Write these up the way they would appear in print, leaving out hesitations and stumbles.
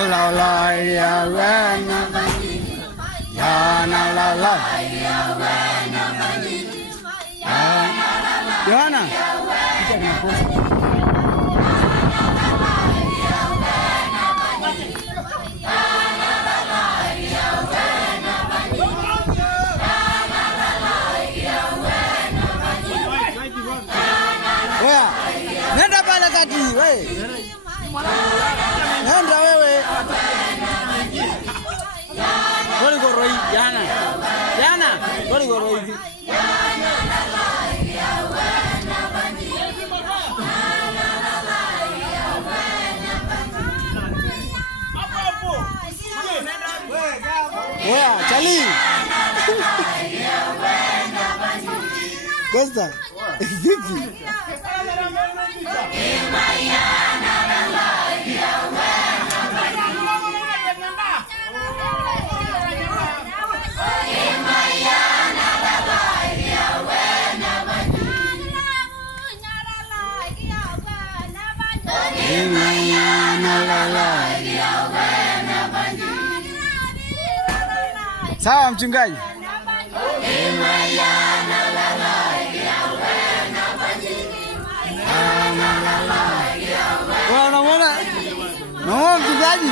la la ya we na ya na la la ya we na Johanna nenda pale kati wewe. Nenda wewe. Goli goroi jana. Jana goli goroi. Wewe chali. Costa. Vipi? Sawa mchungaji. Unamwona? Naona mchungaji.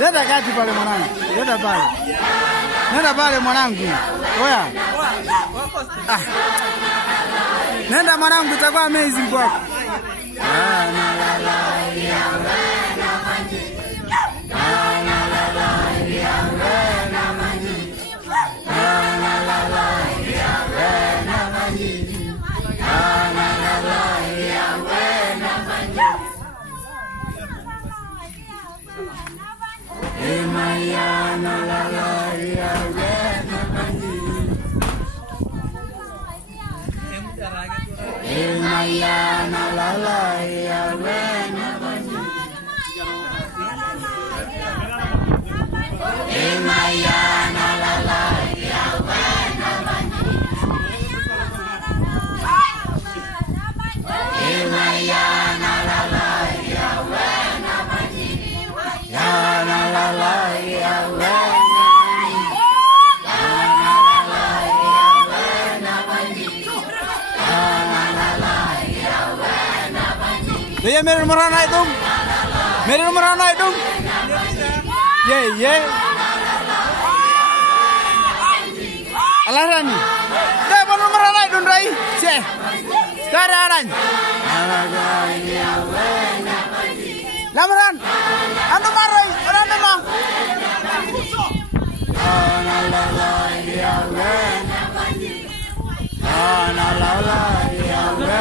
Nenda kati pale mwanangu. Nenda pale. Nenda pale mwanangu. Oya. Nenda mwanangu, itakuwa amazing kwako. भैया मेरे नंबर आना है तुम मेरे नंबर आना है तुम ये अल्लाह रानी दे बन नंबर आना है तुम राई से cara aran lamaran anu marai orang nama la la la ya we la la la ya we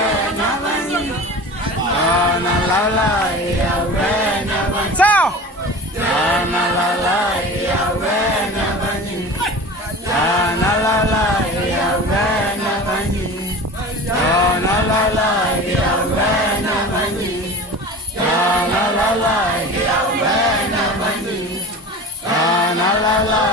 na la la ya we sao na la la ya we na bani na la la ya we na bani na la la ya we na bani na la la ya we na bani na la la